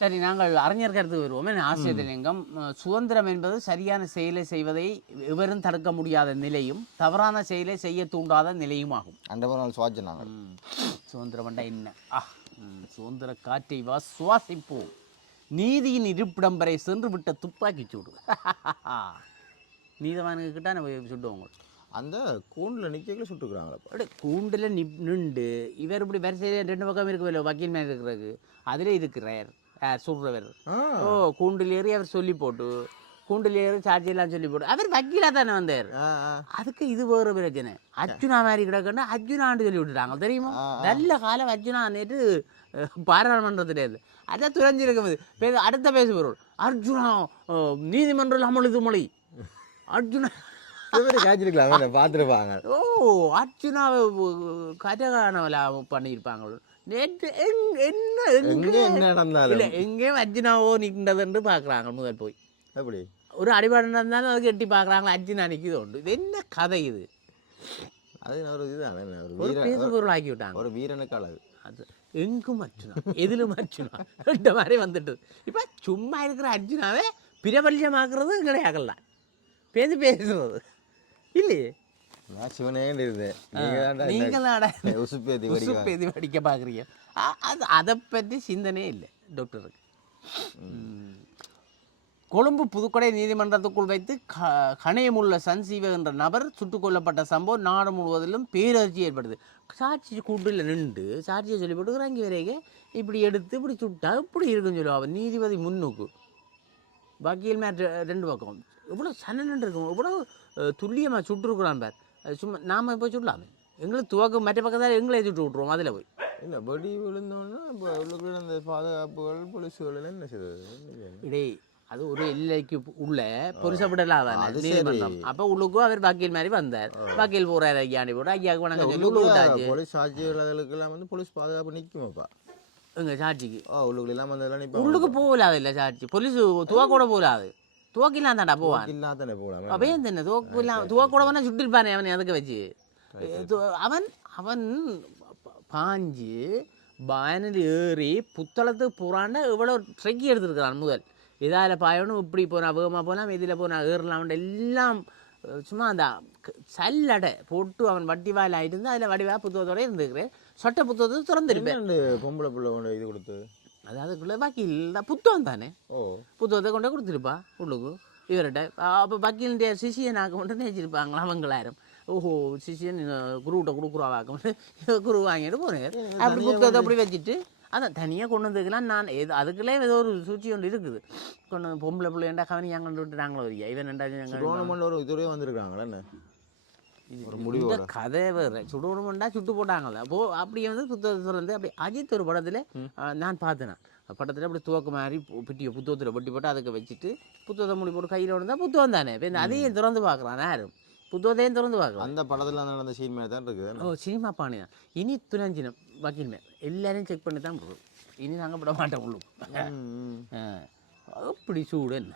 சரி, நாங்கள் அறிஞர் கருத்து வருவோம். ஆசிரியலிங்கம், சுதந்திரம் என்பது சரியான செயலை செய்வதை எவரும் தடுக்க முடியாத நிலையும் தவறான செயலை செய்ய தூண்டாத நிலையும் ஆகும். சுதந்திரம் என்றால் என்ன? சுதந்திர காற்றை சுவாசிப்போம், நீதியின் இருப்பிடம் வரை சென்று விட்ட துப்பாக்கி சூடு. நீதவானுக்கிட்ட சுட்டுவாங்க. அந்த கூண்டில் நிற்கல சுட்டுக்கிறாங்களா? அப்படியே கூண்டில் நின்று இவர் இப்படி வரிசையில் 2 பக்கம் இருக்குல்ல, வக்கீல் மேலே இருக்கிறதுக்கு அதில் இருக்கிறார் சொல்கிறவர். கூண்டில் ஏறி அவர் சொல்லி போட்டு, கூண்டில் ஏறி சார்ஜெல்லாம் சொல்லி போட்டு அவர் வக்கீலாக தானே வந்தார். அதுக்கு இது வேறு பிரச்சனை. அர்ஜுனா மாதிரி கிடக்குன்னா அர்ஜுனான்னு சொல்லி விட்டுட்டாங்க, தெரியுமா? நல்ல காலம் அர்ஜுனா நேற்று பாராளுமன்றத்தில் இல்லை, அதான் துறைஞ்சிருக்கும். அடுத்த பேச பொருள் அர்ஜுனா நீதிமன்றம் அமளி மொழி அர்ஜுனா பார்த்துருப்பாங்க. அர்ஜுனாவை கஜகானவல பண்ணியிருப்பாங்க. நேற்று என்ன இல்லை எங்கேயும் அர்ஜுனாவோ நிற்கின்றதுன்னு பார்க்குறாங்க. முதல் போய் எப்படி ஒரு அடிபாடு நடந்தாலும் அதுக்கு எட்டி பார்க்குறாங்க, அர்ஜுனா நிற்கிது உண்டு. இது என்ன கதை இது? அது ஒரு இதுதான், ஒரு பேசு பொருள் ஆக்கி விட்டாங்க. ஒரு வீரனுக்கு அழகு. அது எங்கும் அர்ஜுனா, எதிலும் அர்ஜுனா இந்த மாதிரி வந்துட்டு. இப்போ சும்மா இருக்கிற அர்ஜுனாவே பிரபல்யமாக்குறது கிடையாகலாம், பேசுறது இல்லையே. உசுப்பேதி படிக்க பார்க்குறீங்க. அதை பற்றி சிந்தனையே இல்லை டாக்டருக்கு. கொழும்பு புதுக்கடை நீதிமன்றத்துக்குள் வைத்து கணையமுள்ள சஞ்சீவ என்ற நபர் சுட்டுக் கொல்லப்பட்ட சம்பவம் நாடு முழுவதிலும் பேரதிர்ச்சி ஏற்படுது. சாட்சி கூட்டில் நின்று சாட்சியை சொல்லி போட்டு இறங்கி வரைக்கும் இப்படி எடுத்து இப்படி சுட்டா இப்படி இருக்குன்னு சொல்லுவாங்க. நீதிபதி முன்னுக்கு, வக்கீல் மேட் 2 பக்கம் எவ்வளோ சன்னன் இருக்கும், எவ்வளோ துல்லியமாக சுட்டுருக்குறான் பார். சும்மா நாம் போய் சுடலாமே, எங்களுக்கு துவக்கம் மற்ற பக்கத்தால் எங்களை சுட்டு விட்ருவோம். அதில் போய் இல்லை படி விழுந்தோன்னா இப்போ உள்ளுக்குள்ள அந்த பாதுகாப்புகள் போலீஸுகள் என்ன செய்வது இடே, அது ஒரு எல்லைக்கு உள்ள பொருசப்படலாம் நீதிமன்றம். அப்போ உள்ளுக்கும் அவர் வக்கீல் மாதிரி வந்தார், வக்கீல் போகிறார், ஐயாண்டி போட்டு ஐயாவுக்கு வணக்கம் சொல்லி உள்ள விட்டாச்சு. போலீஸ் சாட்சிகளுக்கெல்லாம் வந்து போலீஸ் பாதுகாப்பு நிற்குமாப்பா எங்கள் சாட்சிக்கு? உள்ளுக்குள்ள எல்லாம் வந்து உள்ளுக்கு போகலாது இல்லை சாட்சி, போலீஸ் துவக்கூட போகலாது. துவக்கிலாம் தாண்டா போவான். அப்போ ஏன் தானே துவக்கூட வேணா சுட்டிருப்பானே அவனை. அதுக்கு வச்சு அவன் பாஞ்சு பயனில் ஏறி புத்தளத்துக்கு போகிறான்னா எவ்வளோ ட்ரெக்கி எடுத்துருக்கிறான். முதல் இதால் பாயணும், இப்படி போனால் வேகமாக போனால், இதில் போனால் ஏறலாம், எல்லாம் சும்மா அந்த சல்லடை போட்டு அவன் வட்டி வாயில் ஆகிட்டு இருந்தால் அதில் வடிவாக புத்தகத்தோடு இருந்துக்கிறேன். சொட்டை புத்தகத்தை திறந்துருப்பேன். பொம்பளை பிள்ளை கொண்டு இது கொடுத்து, அது அதுக்குள்ளே வக்கீல் புத்தகம் தானே, புத்தகத்தை கொண்டே கொடுத்துருப்பா உள்ளுக்கு இவர்கிட்ட. அப்போ வக்கீலுடைய சிஷியனாக்க மட்டும் நினைச்சிருப்பாங்களா அவங்களாயிரம். ஓஹோ சிஷியன் குருவிட்ட கொடுக்குறாவாக்க குரு வாங்கிட்டு போனேன். அப்படி புத்தகத்தை அப்படி வச்சுட்டு அதான் தனியாக கொண்டு வந்துக்கலாம். நான் அதுக்குள்ளே ஏதோ ஒரு சூழ்ச்சி ஒன்று இருக்குது. கொண்டு பொம்பளை பிள்ளைண்டா கவனி எங்கன்னு விட்டுட்டாங்களோ வரியா இவன் ஒரு இதுலேயே வந்துருக்காங்களே. இந்த கதை வேறு சுடணுமெண்டா சுட்டு போட்டாங்களே. அப்படி வந்து புத்தகத்தை திறந்து அப்படி அஜித் ஒரு படத்தில் நான் பார்த்தேன். படத்தில் அப்படி துவக்க மாதிரி பிட்டிய புத்தகத்தில் வெட்டி போட்டு அதுக்கு வச்சுட்டு புத்தகத்தை மூடி போட்டு கையில் விழுந்தா புத்தகம் தானே. இப்போ அதையும் திறந்து பார்க்குறான், யாரும் புத்தகத்தையும் திறந்து பார்க்கலாம். அந்த படத்தில் நடந்த சினிமா தான் இருக்குது. சினிமா பாணி தான். இனி துணஞ்சினம் வக்கீல்மே எல்லாரையும் செக் பண்ணி தான் போடுறோம். இனி நாங்கள் விட மாட்டோம் உள்ளும். அப்படி சூடு என்ன.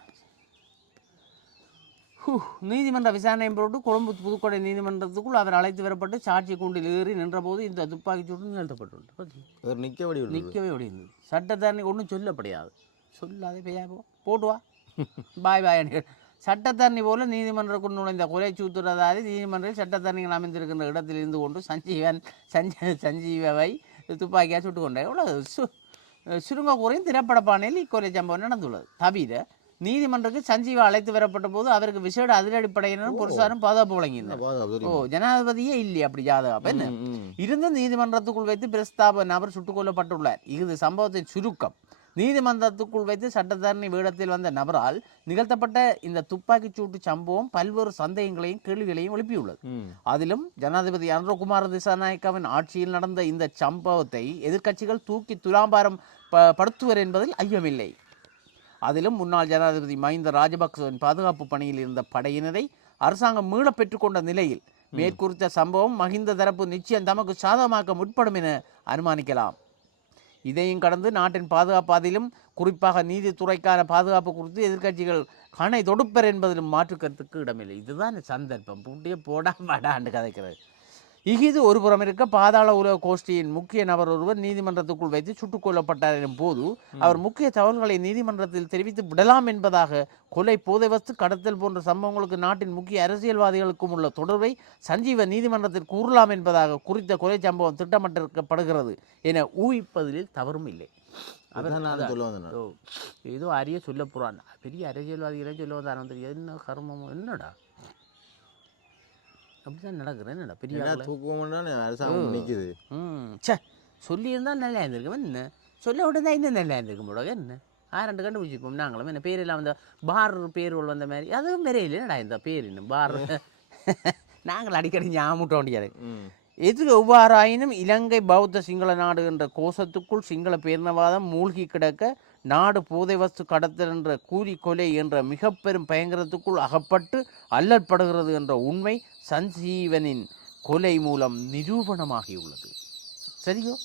நீதிமன்ற விசாரணை போட்டு கொழும்பு புதுக்கோட்டை நீதிமன்றத்துக்குள் அவர் அழைத்து வரப்பட்டு சாட்சி கூண்டில் ஏறி நின்றபோது இந்த துப்பாக்கி சூடு நிகழ்த்தப்பட்டுள்ளது. நிற்கவே முடியாது. சட்டத்தரணி ஒன்றும் சொல்லப்படியாது. சொல்லாதே பெய்யா போட்டுவா பாய் பாய். சட்டத்தரணி போல நீதிமன்றக்குள் நுழைந்த கொலை சூத்துறதாரி நீதிமன்றில் சட்டத்தரணிகள் அமைந்திருக்கின்ற இடத்தில் இருந்து கொண்டு சஞ்சீவை துப்பாக்கியாக சுட்டு கொண்டார். எவ்வளோ சுருங்க குறையும் திரைப்பட பாணியில் இக்கொலை சம்பவம் நடந்துள்ளது. தவிர நீதிமன்றத்துக்கு சஞ்சீவா அழைத்து வரப்பட்ட போது அவருக்கு விசேட அதிரடிப்படையினரும் பொருசாரும் பாதுகாப்பு வழங்கினார். ஜனாதிபதியே இல்லை அப்படி ஜாதகா என்ன இருந்து நீதிமன்றத்துக்குள் வைத்து பிரஸ்தாப நபர் சுட்டுக் கொல்லப்பட்டுள்ளார். இது சம்பவத்தின் சுருக்கம். நீதிமன்றத்துக்குள் வைத்து சட்டத்தரணி வேடத்தில் வந்த நபரால் நிகழ்த்தப்பட்ட இந்த துப்பாக்கி சூட்டு சம்பவம் பல்வேறு சந்தேகங்களையும் கேள்விகளையும் எழுப்பியுள்ளது. அதிலும் ஜனாதிபதி அனுரகுமார திசாநாயக்காவின் ஆட்சியில் நடந்த இந்த சம்பவத்தை எதிர்க்கட்சிகள் தூக்கி துலாம்பாரம் படுத்துவர் என்பதில் ஐயமில்லை. அதிலும் முன்னாள் ஜனாதிபதி மஹிந்த ராஜபக்சவின் பாதுகாப்பு பணியில் இருந்த படையினரை அரசாங்கம் மீள பெற்றுக்கொண்ட நிலையில் மேற்குறித்த சம்பவம் மஹிந்த தரப்பு நிச்சயம் தமக்கு சாதகமாக்க முற்படும் என அனுமானிக்கலாம். இதையும் கடந்து நாட்டின் பாதுகாப்பாதிலும் குறிப்பாக நீதித்துறைக்கான பாதுகாப்பு குறித்து எதிர்க்கட்சிகள் கணை தொடுப்பர் என்பதிலும் மாற்று கருத்துக்கு இடமில்லை. இதுதான் சந்தர்ப்பம். புட்டிய போடா வாடான்னு கதைக்கிறது. இஃது ஒரு புறம் இருக்க, பாதாள உலக கோஷ்டியின் முக்கிய நபர் ஒருவர் நீதிமன்றத்துக்குள் வைத்து சுட்டுக் கொல்லப்பட்டார் எனும் போது அவர் முக்கிய தகவல்களை நீதிமன்றத்தில் தெரிவித்து விடலாம் என்பதாக கொலை, போதைவஸ்து, கடத்தல் போன்ற சம்பவங்களுக்கு நாட்டின் முக்கிய அரசியல்வாதிகளுக்கும் உள்ள தொடர்பை சஞ்சீவ நீதிமன்றத்தில் கூறலாம் என்பதாக குறித்த கொலை சம்பவம் திட்டமிட்டிருக்கப்படுகிறது என ஊகிப்பதில் தவறும் இல்லை. ஏதோ அரிய சொல்ல போறான், பெரிய அரசியல்வாதிகளை சொல்ல வந்தாரம் தெரியாது. என்ன கர்மம், என்னடா அப்படிதான் நடக்குறேன். என்னடா பெரிய நிற்குது. சே, சொல்லியிருந்தால் நல்லா இருந்திருக்கும். என்ன சொல்ல விட்டுதான் இன்னும் நல்லா இருந்திருக்கும் போட. என்ன 2 கண்டுபிடிச்சிப்போம் நாங்களும். என்ன பேரெல்லாம் வந்த பார் பேர்கள் வந்த மாதிரி அதுவும் வேற இல்லை. என்னடா இந்த பேர் இன்னும் பார் நாங்கள் அடிக்கடி ஞாபகம் வேண்டியது. எது எவ்வாறாயினும் இலங்கை பௌத்த சிங்கள நாடு என்ற கோஷத்துக்குள் சிங்கள பேரினவாதம் மூழ்கி கிடக்க, நாடு போதைவஸ்து கடத்தல் என்ற கூலி கொலை என்ற மிக பெரும் பயங்கரத்துக்குள் அகப்பட்டு அல்லற்படுகிறது என்ற உண்மை சஞ்சீவனின் கொலை மூலம் நிரூபணமாகியுள்ளது. சரியோ?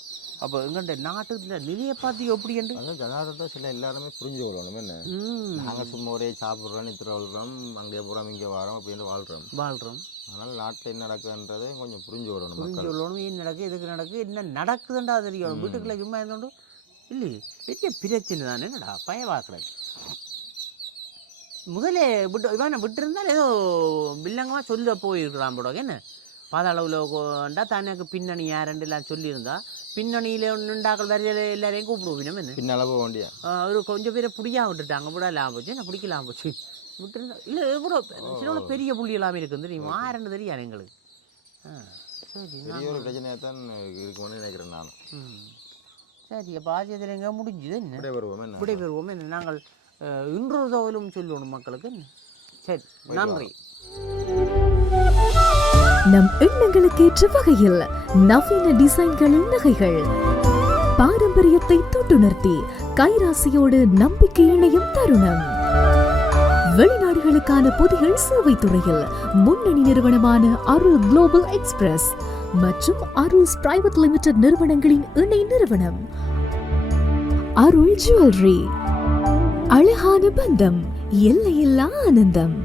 அப்போ எங்கள்ட நாட்டுல நிலையை பார்த்து எப்படி என்று ஜனாதத்தை சில எல்லாருமே புரிஞ்சு கொள்ளணும். என்ன நாங்கள் சும்மா ஒரே சாப்பிட்றோம், நித்திர வாழ்றோம், அங்கே போகிறோம், இங்கே வரோம் அப்படின்னு வாழ்கிறோம். அதனால் நாட்டில் என்ன நடக்குதுன்றதை கொஞ்சம் புரிஞ்சு வரணும். புரிஞ்சு கொள்ளணும். ஏன் நடக்குது, எதுக்கு நடக்குது, என்ன நடக்குதுன்றா தெரியும். வீட்டுக்குள்ளே சும்மா இருந்தோண்டு இல்லையே பெரிய பிரச்சனை தானே. என்னடா பயவாக்குறது. முதலே இவனை விட்டுருந்தால் ஏதோ வில்லங்கமாக சொல்ல போயிருக்கிறான் போட. என்ன பாதாள உலகண்டா தனக்கு பின்னணி யாரெல்லாம் சொல்லியிருந்தா பின்னணியில் ஒன்றுண்டாக்கள் வரையில எல்லாரையும் கூப்பிடுவோம். என்ன பின்னால் போக வேண்டிய ஒரு கொஞ்சம் பேரை பிடிக்கா விட்டுட்டாங்க. விடலாம் போச்சு, என்ன பிடிக்கலாம் போச்சு விட்டுருந்தா. இல்லை எவ்வளோ சில பெரிய புள்ளி எல்லாமே இருக்குது தெரியுமா? 2 தெரியாது எங்களுக்கு. சரி, ஒரு பிரச்சனையாக தான் இருக்கும்னு நினைக்கிறேன் நான். சரி, அப்போ ஆசியத்தில் எங்கே முடிஞ்சுது? என்ன விடைபெறுவோம். என்ன நாங்கள் இன்றொரு தகவலும் சொல்லணும் மக்களுக்கு. சரி, நன்றி. நம் எண்ணங்களுக்கு ஏற்ற வகையில் நவீன டிசைன்களின் நகைகள், பாரம்பரியத்தை தொட்டுணர்த்தி கைராசியோடு நம்பிக்கை இணையும் தருணம். வெளிநாடுகளுக்கான பொதிகள் சேவை துறையில் முன்னணி நிறுவனமான அருள் குளோபல் எக்ஸ்பிரஸ் மற்றும் அருள்ஸ் பிரைவேட் லிமிடெட் நிறுவனங்களின் இணை நிறுவனம் அருள் ஜுவல்லரி. அழகான பந்தம், எல்லையில்லா ஆனந்தம்.